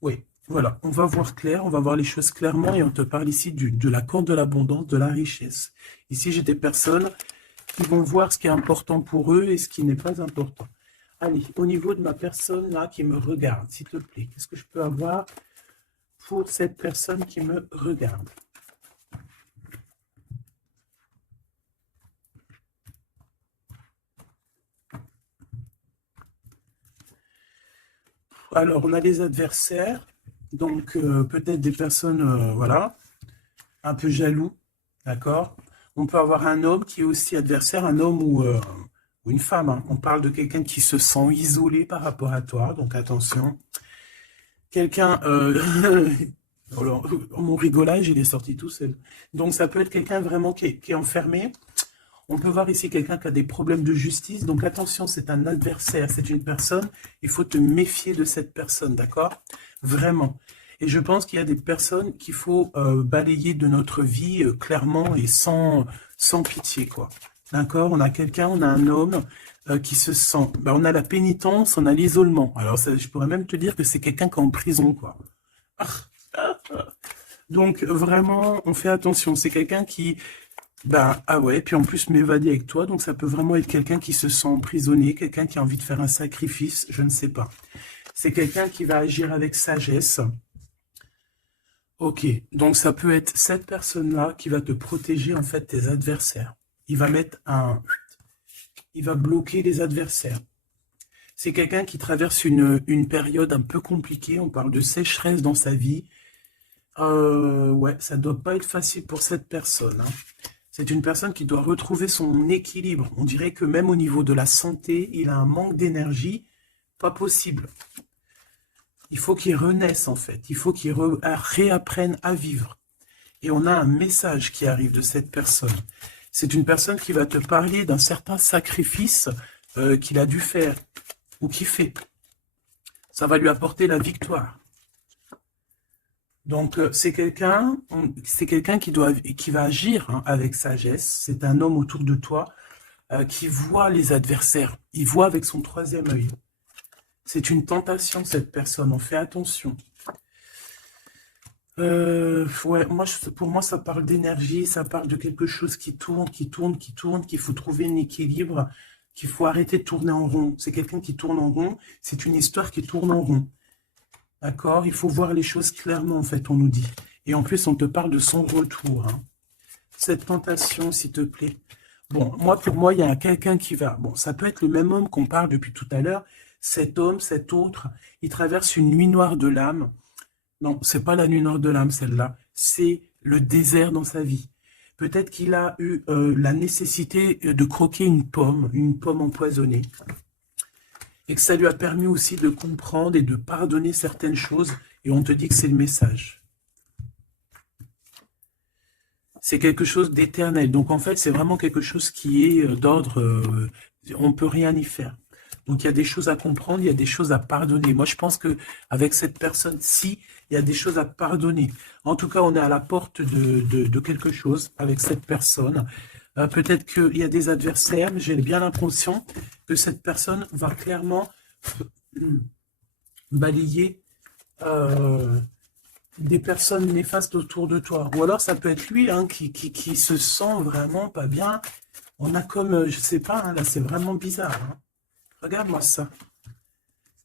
Oui, voilà, on va voir clair, on va voir les choses clairement et on te parle ici de la corde de l'abondance, de la richesse. Ici, j'ai des personnes qui vont voir ce qui est important pour eux et ce qui n'est pas important. Allez, au niveau de ma personne là qui me regarde, s'il te plaît, qu'est-ce que je peux avoir pour cette personne qui me regarde? Alors, on a les adversaires, donc peut-être des personnes, voilà, un peu jaloux, d'accord? On peut avoir un homme qui est aussi adversaire, un homme ou une femme, hein. On parle de quelqu'un qui se sent isolé par rapport à toi, donc attention. Quelqu'un, alors, mon rigolage, il est sorti tout seul. Donc ça peut être quelqu'un vraiment qui est enfermé. On peut voir ici quelqu'un qui a des problèmes de justice. Donc attention, c'est un adversaire, c'est une personne. Il faut te méfier de cette personne, d'accord? Vraiment. Et je pense qu'il y a des personnes qu'il faut balayer de notre vie clairement et sans pitié, quoi. D'accord? On a quelqu'un, on a un homme qui se sent... on a la pénitence, on a l'isolement. Alors je pourrais même te dire que c'est quelqu'un qui est en prison, quoi. Donc vraiment, on fait attention. C'est quelqu'un qui ah ouais, puis en plus m'évader avec toi, donc ça peut vraiment être quelqu'un qui se sent emprisonné, quelqu'un qui a envie de faire un sacrifice, je ne sais pas. C'est quelqu'un qui va agir avec sagesse. Ok, donc ça peut être cette personne-là qui va te protéger en fait tes adversaires. Il va mettre il va bloquer les adversaires. C'est quelqu'un qui traverse une période un peu compliquée, on parle de sécheresse dans sa vie. Ouais, ça doit pas être facile pour cette personne, hein. C'est une personne qui doit retrouver son équilibre. On dirait que même au niveau de la santé, il a un manque d'énergie, pas possible. Il faut qu'il renaisse en fait, il faut qu'il réapprenne à vivre. Et on a un message qui arrive de cette personne. C'est une personne qui va te parler d'un certain sacrifice qu'il a dû faire ou qu'il fait. Ça va lui apporter la victoire. Donc, c'est quelqu'un qui va agir hein, avec sagesse. C'est un homme autour de toi qui voit les adversaires. Il voit avec son troisième œil. C'est une tentation, cette personne. On fait attention. Ouais, pour moi, ça parle d'énergie. Ça parle de quelque chose qui tourne, qui tourne, qui tourne, qu'il faut trouver un équilibre, qu'il faut arrêter de tourner en rond. C'est quelqu'un qui tourne en rond. C'est une histoire qui tourne en rond. D'accord? Il faut voir les choses clairement, en fait, on nous dit. Et en plus, on te parle de son retour. Hein. Cette tentation, s'il te plaît. Bon, pour moi, il y a quelqu'un qui va... Bon, ça peut être le même homme qu'on parle depuis tout à l'heure. Cet homme, cet autre, il traverse une nuit noire de l'âme. Non, c'est pas la nuit noire de l'âme, celle-là. C'est le désert dans sa vie. Peut-être qu'il a eu la nécessité de croquer une pomme empoisonnée. Et que ça lui a permis aussi de comprendre et de pardonner certaines choses. Et on te dit que c'est le message. C'est quelque chose d'éternel. Donc en fait, c'est vraiment quelque chose qui est d'ordre... on ne peut rien y faire. Donc, il y a des choses à comprendre, il y a des choses à pardonner. Moi, je pense que avec cette personne-ci, il y a des choses à pardonner. En tout cas, on est à la porte de quelque chose avec cette personne. Peut-être qu'il y a des adversaires, mais j'ai bien l'impression que cette personne va clairement balayer des personnes néfastes autour de toi. Ou alors, ça peut être lui hein, qui se sent vraiment pas bien. On a comme, je sais pas, hein, là, c'est vraiment bizarre. Hein. Regarde-moi ça.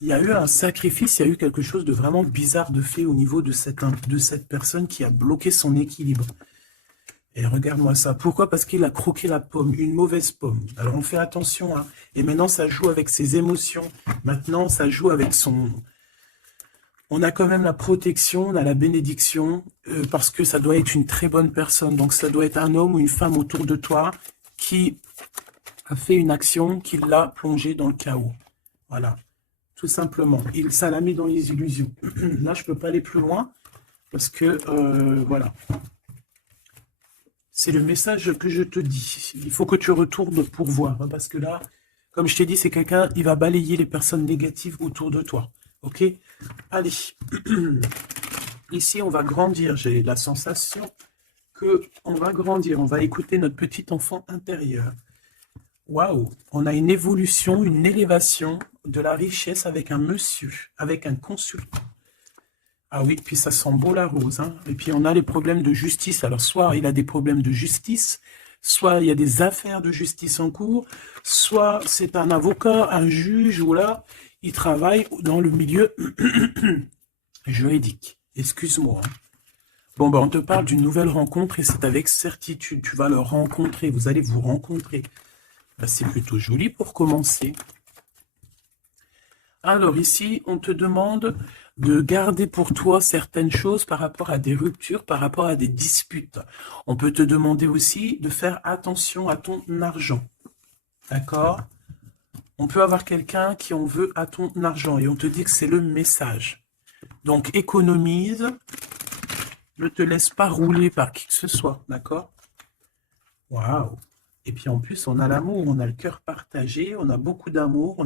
Il y a eu un sacrifice, il y a eu quelque chose de vraiment bizarre de fait au niveau de cette personne qui a bloqué son équilibre. Et regarde-moi ça. Pourquoi? Parce qu'il a croqué la pomme, une mauvaise pomme. Alors on fait attention. Hein. Et maintenant, ça joue avec ses émotions. Maintenant, ça joue avec son... On a quand même la protection, on a la bénédiction, parce que ça doit être une très bonne personne. Donc ça doit être un homme ou une femme autour de toi qui a fait une action qui l'a plongé dans le chaos. Voilà, tout simplement. Ça l'a mis dans les illusions. Là, je ne peux pas aller plus loin, parce que, voilà. C'est le message que je te dis. Il faut que tu retournes pour voir, hein, parce que là, comme je t'ai dit, c'est quelqu'un, il va balayer les personnes négatives autour de toi. Ok? Allez. Ici, on va grandir. J'ai la sensation qu'on va grandir. On va écouter notre petit enfant intérieur. Waouh! On a une évolution, une élévation de la richesse avec un monsieur, avec un consultant. Ah oui, puis ça sent beau la rose. Hein. Et puis on a les problèmes de justice. Alors soit il a des problèmes de justice, soit il y a des affaires de justice en cours, soit c'est un avocat, un juge, ou là, il travaille dans le milieu juridique. Excuse-moi. Hein. Bon, ben, on te parle d'une nouvelle rencontre et c'est avec certitude. Tu vas le rencontrer, vous allez vous rencontrer. Ben, c'est plutôt joli pour commencer. Alors ici, on te demande de garder pour toi certaines choses par rapport à des ruptures, par rapport à des disputes. On peut te demander aussi de faire attention à ton argent. D'accord? On peut avoir quelqu'un qui en veut à ton argent et on te dit que c'est le message. Donc économise, ne te laisse pas rouler par qui que ce soit. D'accord? Waouh! Et puis en plus, on a l'amour, on a le cœur partagé, on a beaucoup d'amour,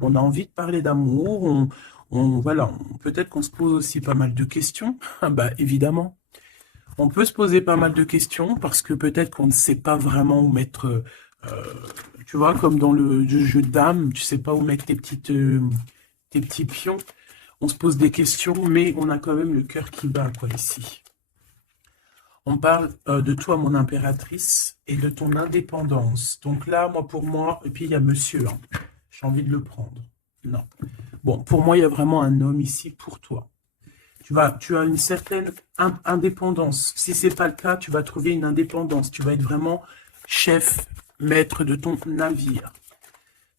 on a envie de parler d'amour, voilà, peut-être qu'on se pose aussi pas mal de questions. Ah bah évidemment, on peut se poser pas mal de questions parce que peut-être qu'on ne sait pas vraiment où mettre, tu vois, comme dans le jeu de dames, tu sais pas où mettre tes petits pions. On se pose des questions, mais on a quand même le cœur qui bat, quoi, ici. On parle de toi, mon impératrice, et de ton indépendance. Donc là, pour moi, et puis il y a monsieur, hein. J'ai envie de le prendre. Non. Bon, pour moi, il y a vraiment un homme ici pour toi. Tu as une certaine indépendance. Si ce n'est pas le cas, tu vas trouver une indépendance. Tu vas être vraiment chef, maître de ton navire.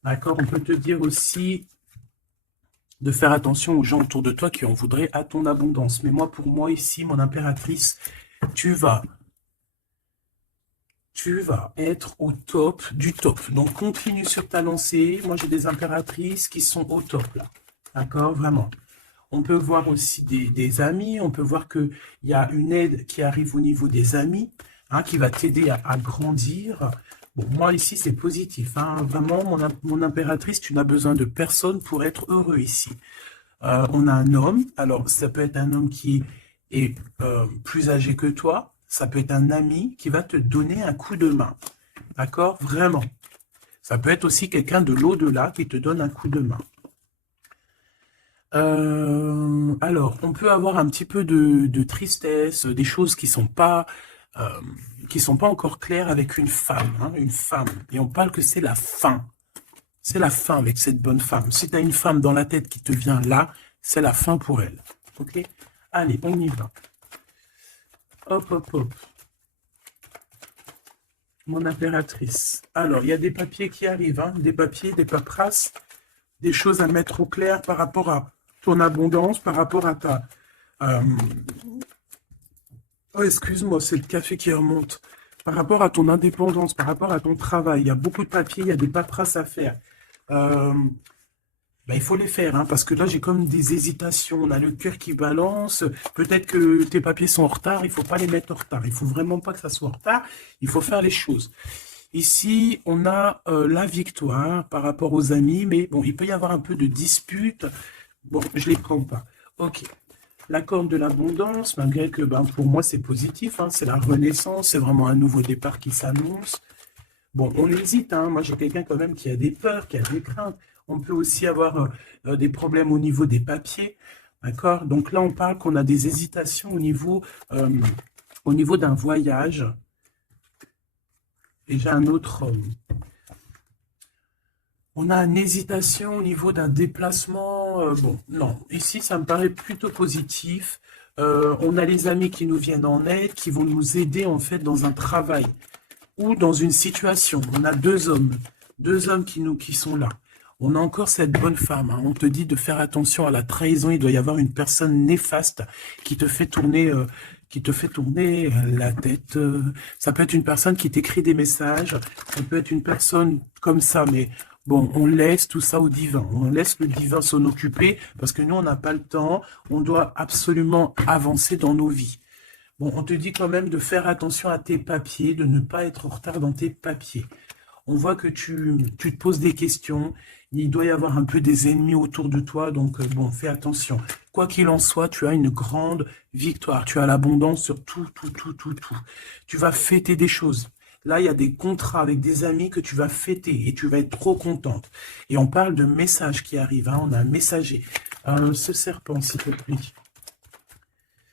D'accord? On peut te dire aussi de faire attention aux gens autour de toi qui en voudraient à ton abondance. Mais moi, pour moi, ici, mon impératrice, tu vas être au top du top. Donc, continue sur ta lancée. Moi, j'ai des impératrices qui sont au top, là. D'accord? Vraiment. On peut voir aussi des amis. On peut voir qu'il y a une aide qui arrive au niveau des amis, hein, qui va t'aider à grandir. Bon, moi, ici, c'est positif. Hein. Vraiment, mon impératrice, tu n'as besoin de personne pour être heureux ici. On a un homme. Alors, ça peut être un homme qui est plus âgé que toi. Ça peut être un ami qui va te donner un coup de main. D'accord? Vraiment. Ça peut être aussi quelqu'un de l'au-delà qui te donne un coup de main. Alors, on peut avoir un petit peu de tristesse, des choses qui sont pas encore claires avec une femme. Hein, une femme. Et on parle que c'est la fin. C'est la fin avec cette bonne femme. Si tu as une femme dans la tête qui te vient là, c'est la fin pour elle. Ok? Allez, on y va. Hop, hop, hop. Mon impératrice. Alors, il y a des papiers qui arrivent, hein, des papiers, des paperasses, des choses à mettre au clair par rapport à ton abondance, par rapport à ta... Oh, excuse-moi, c'est le café qui remonte. Par rapport à ton indépendance, par rapport à ton travail, il y a beaucoup de papiers, il y a des paperasses à faire. Il faut les faire, hein, parce que là, j'ai comme des hésitations. On a le cœur qui balance. Peut-être que tes papiers sont en retard. Il ne faut pas les mettre en retard. Il ne faut vraiment pas que ça soit en retard. Il faut faire les choses. Ici, on a la victoire par rapport aux amis, mais bon, il peut y avoir un peu de dispute. Bon, je les prends pas. Ok. La corde de l'abondance, malgré que ben, pour moi c'est positif, hein, c'est la renaissance, c'est vraiment un nouveau départ qui s'annonce. Bon, on hésite, hein. Moi j'ai quelqu'un quand même qui a des peurs, qui a des craintes. On peut aussi avoir des problèmes au niveau des papiers, d'accord? Donc là on parle qu'on a des hésitations au niveau d'un voyage. Et j'ai un autre... on a une hésitation au niveau d'un déplacement. Bon, non, ici ça me paraît plutôt positif. On a les amis qui nous viennent en aide, qui vont nous aider en fait dans un travail ou dans une situation. On a deux hommes qui sont là. On a encore cette bonne femme, hein. On te dit de faire attention à la trahison. Il doit y avoir une personne néfaste qui te fait tourner, la tête. Ça peut être une personne qui t'écrit des messages. Ça peut être une personne comme ça, mais bon, on laisse tout ça au divin. On laisse le divin s'en occuper parce que nous, on n'a pas le temps. On doit absolument avancer dans nos vies. Bon, on te dit quand même de faire attention à tes papiers, de ne pas être en retard dans tes papiers. On voit que tu te poses des questions. Il doit y avoir un peu des ennemis autour de toi, donc bon, fais attention. Quoi qu'il en soit, tu as une grande victoire. Tu as l'abondance sur tout, tout, tout, tout, tout. Tu vas fêter des choses. Là, il y a des contrats avec des amis que tu vas fêter et tu vas être trop contente. Et on parle de messages qui arrivent, hein. On a un messager. Ce serpent, s'il te plaît.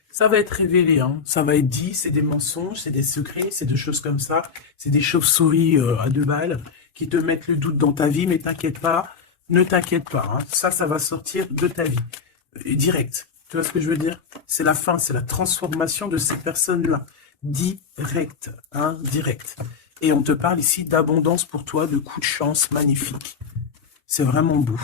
Ça va être révélé, hein. Ça va être dit, c'est des mensonges, c'est des secrets, c'est des choses comme ça. C'est des chauves-souris à 2 balles qui te mettent le doute dans ta vie, mais t'inquiète pas, ne t'inquiète pas, hein. Ça va sortir de ta vie. Direct. Tu vois ce que je veux dire? C'est la fin, c'est la transformation de ces personnes-là. Direct, hein, direct. Et on te parle ici d'abondance pour toi, de coups de chance magnifiques. C'est vraiment beau.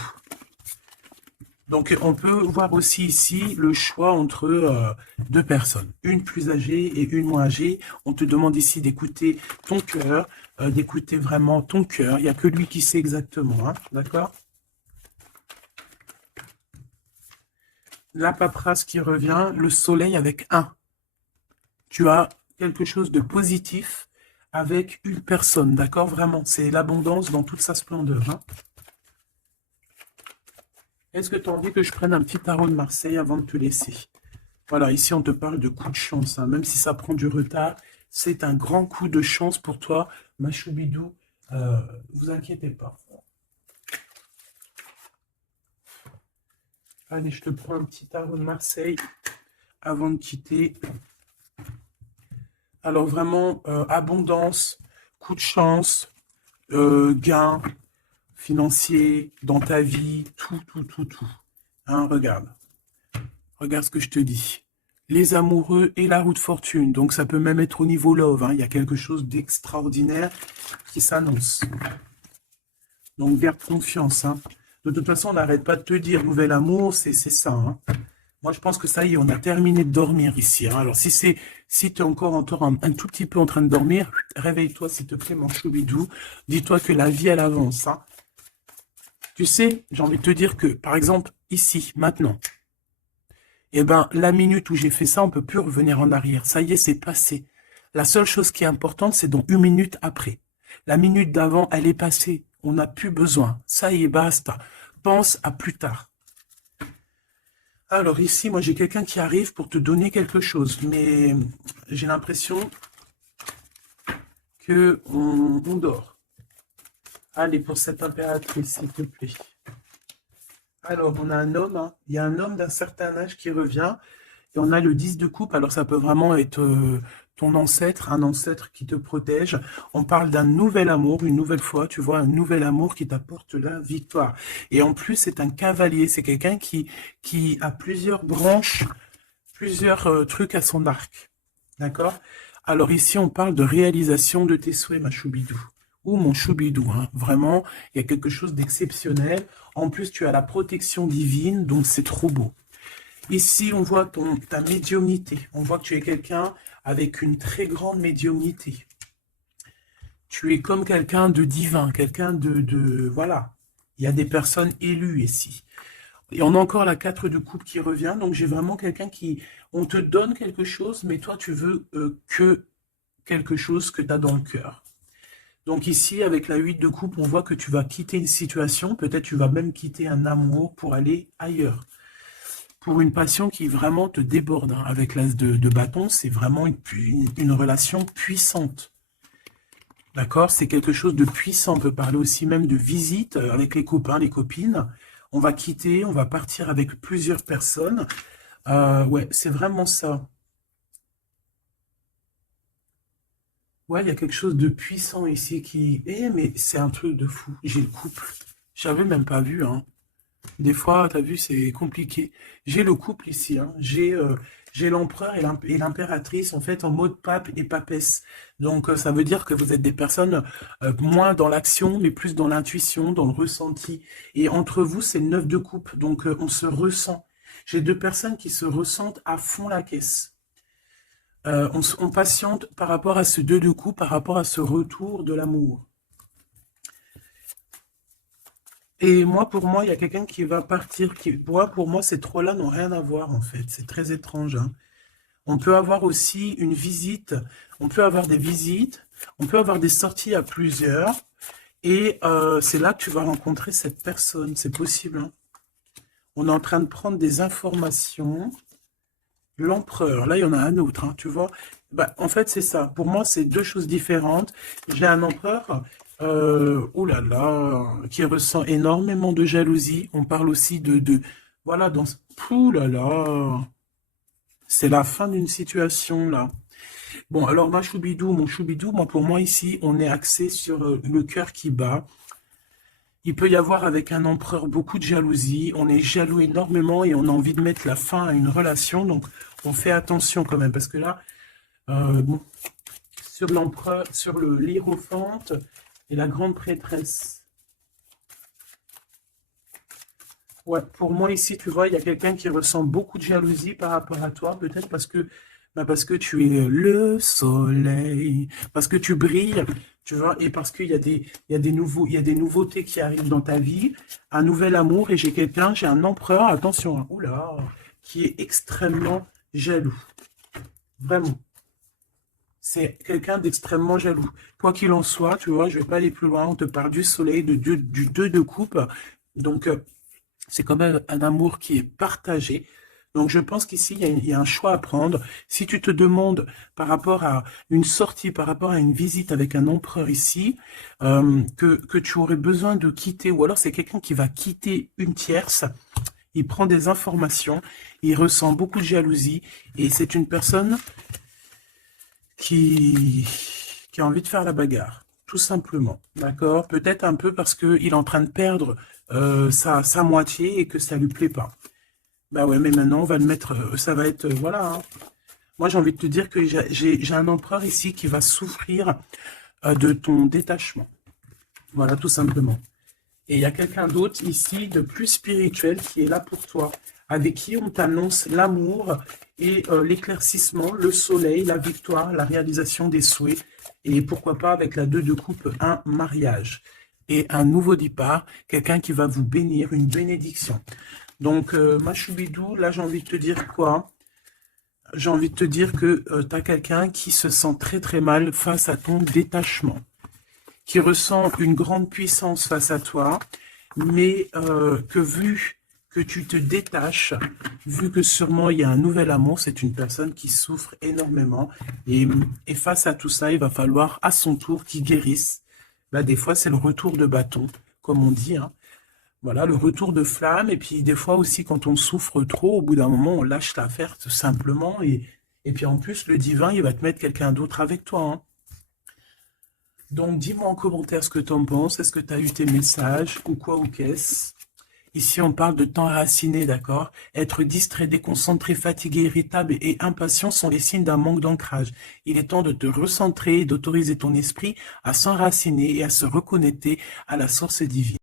Donc, on peut voir aussi ici le choix entre deux personnes, une plus âgée et une moins âgée. On te demande ici d'écouter ton cœur, d'écouter vraiment ton cœur. Il n'y a que lui qui sait exactement, hein, d'accord? La paperasse qui revient, le soleil avec 1. Tu as quelque chose de positif avec une personne, d'accord? Vraiment, c'est l'abondance dans toute sa splendeur, hein. Est-ce que tu as envie que je prenne un petit tarot de Marseille avant de te laisser? Voilà, ici on te parle de coup de chance, hein. Même si ça prend du retard, c'est un grand coup de chance pour toi, ma choubidou. Vous inquiétez pas. Allez, je te prends un petit tarot de Marseille avant de quitter. Alors vraiment, abondance, coup de chance, gain financier dans ta vie, tout, tout, tout, tout. Hein, regarde. Regarde ce que je te dis. Les amoureux et la roue de fortune. Donc, ça peut même être au niveau love, hein. Il y a quelque chose d'extraordinaire qui s'annonce. Donc, garde confiance, hein. De toute façon, on n'arrête pas de te dire nouvel amour, c'est ça, hein. Moi, je pense que ça y est, on a terminé de dormir ici, hein. Alors, si tu es encore un tout petit peu en train de dormir, réveille-toi, s'il te plaît, mon choubidou. Dis-toi que la vie, elle avance, hein. Tu sais, j'ai envie de te dire que, par exemple, ici, maintenant, eh ben, la minute où j'ai fait ça, on ne peut plus revenir en arrière. Ça y est, c'est passé. La seule chose qui est importante, c'est dans 1 minute après. La minute d'avant, elle est passée. On n'a plus besoin. Ça y est, basta. Pense à plus tard. Alors ici, moi, j'ai quelqu'un qui arrive pour te donner quelque chose. Mais j'ai l'impression qu'on dort. Allez, pour cette impératrice, s'il te plaît. Alors, on a un homme, hein. Il y a un homme d'un certain âge qui revient, et on a le 10 de coupe, alors ça peut vraiment être ton ancêtre, un ancêtre qui te protège. On parle d'un nouvel amour, une nouvelle fois, tu vois, un nouvel amour qui t'apporte la victoire. Et en plus, c'est un cavalier, c'est quelqu'un qui a plusieurs branches, plusieurs trucs à son arc. D'accord? Alors ici, on parle de réalisation de tes souhaits, ma choubidou. Ou mon choubidou, hein. Vraiment, il y a quelque chose d'exceptionnel. En plus, tu as la protection divine, donc c'est trop beau. Ici, on voit ta médiumnité. On voit que tu es quelqu'un avec une très grande médiumnité. Tu es comme quelqu'un de divin, quelqu'un voilà. Il y a des personnes élues ici. Et on a encore la 4 de coupe qui revient. Donc, j'ai vraiment quelqu'un on te donne quelque chose, mais toi, tu veux que quelque chose que tu as dans le cœur. Donc ici, avec la 8 de coupe, on voit que tu vas quitter une situation, peut-être tu vas même quitter un amour pour aller ailleurs. Pour une passion qui vraiment te déborde, hein. Avec l'as de bâton, c'est vraiment une relation puissante. D'accord? C'est quelque chose de puissant. On peut parler aussi même de visite avec les copains, les copines. On va quitter, on va partir avec plusieurs personnes. Ouais, c'est vraiment ça. Ouais, il y a quelque chose de puissant ici qui... mais c'est un truc de fou. J'ai le couple. J'avais même pas vu, hein. Des fois, tu as vu, c'est compliqué. J'ai le couple ici, hein. J'ai l'empereur et l'impératrice, en fait, en mode pape et papesse. Donc, ça veut dire que vous êtes des personnes moins dans l'action, mais plus dans l'intuition, dans le ressenti. Et entre vous, c'est le 9 de coupe. Donc, on se ressent. J'ai deux personnes qui se ressentent à fond la caisse. On patiente par rapport à ce 2 de coupe, par rapport à ce retour de l'amour. Et moi, pour moi, il y a quelqu'un qui va partir. Pour moi, ces trois-là n'ont rien à voir, en fait. C'est très étrange, hein. On peut avoir aussi une visite. On peut avoir des visites. On peut avoir des sorties à plusieurs. Et c'est là que tu vas rencontrer cette personne. C'est possible, hein. On est en train de prendre des informations. L'empereur, là, il y en a un autre, hein, tu vois. Bah, en fait, c'est ça. Pour moi, c'est deux choses différentes. J'ai un empereur, oh là là, qui ressent énormément de jalousie. On parle aussi voilà, ouh là là, c'est la fin d'une situation, là. Bon, alors, mon choubidou, moi, pour moi, ici, on est axé sur le cœur qui bat. Il peut y avoir avec un empereur beaucoup de jalousie, on est jaloux énormément et on a envie de mettre la fin à une relation, donc on fait attention quand même, parce que là, bon, sur l'empereur, sur le l'hiérophante et la grande prêtresse. Ouais, pour moi ici, tu vois, il y a quelqu'un qui ressent beaucoup de jalousie par rapport à toi, peut-être parce que tu es le soleil, parce que tu brilles, tu vois, et parce qu'il y a il y a des nouveautés qui arrivent dans ta vie, un nouvel amour, et j'ai un empereur, attention, hein, oula, qui est extrêmement jaloux. Vraiment. C'est quelqu'un d'extrêmement jaloux. Quoi qu'il en soit, tu vois, je vais pas aller plus loin, on te parle du soleil, du 2 de coupe, donc c'est quand même un amour qui est partagé. Donc, je pense qu'ici, il y a un choix à prendre. Si tu te demandes par rapport à une sortie, par rapport à une visite avec un empereur ici, que tu aurais besoin de quitter, ou alors c'est quelqu'un qui va quitter une tierce, il prend des informations, il ressent beaucoup de jalousie, et c'est une personne qui a envie de faire la bagarre, tout simplement. D'accord? Peut-être un peu parce qu'il est en train de perdre sa moitié et que ça lui plaît pas. Bah ouais, mais maintenant, on va le mettre, ça va être, voilà, hein. Moi, j'ai envie de te dire que j'ai un empereur ici qui va souffrir de ton détachement. Voilà, tout simplement. Et il y a quelqu'un d'autre ici, de plus spirituel, qui est là pour toi, avec qui on t'annonce l'amour et l'éclaircissement, le soleil, la victoire, la réalisation des souhaits, et pourquoi pas avec la 2 de coupe, un mariage. Et un nouveau départ, quelqu'un qui va vous bénir, une bénédiction. Donc, ma choubidou, là, j'ai envie de te dire quoi? J'ai envie de te dire que tu as quelqu'un qui se sent très très mal face à ton détachement, qui ressent une grande puissance face à toi, mais que vu que tu te détaches, vu que sûrement il y a un nouvel amour, c'est une personne qui souffre énormément, et face à tout ça, il va falloir à son tour qu'il guérisse. Là, des fois, c'est le retour de bâton, comme on dit, hein. Voilà, le retour de flamme, et puis des fois aussi, quand on souffre trop, au bout d'un moment, on lâche l'affaire tout simplement, et puis en plus, le divin, il va te mettre quelqu'un d'autre avec toi, hein. Donc, dis-moi en commentaire ce que tu en penses, est-ce que tu as eu tes messages, ou quoi, ou qu'est-ce? Ici, on parle de temps raciné, d'accord? Être distrait, déconcentré, fatigué, irritable et impatient sont les signes d'un manque d'ancrage. Il est temps de te recentrer et d'autoriser ton esprit à s'enraciner et à se reconnecter à la source divine.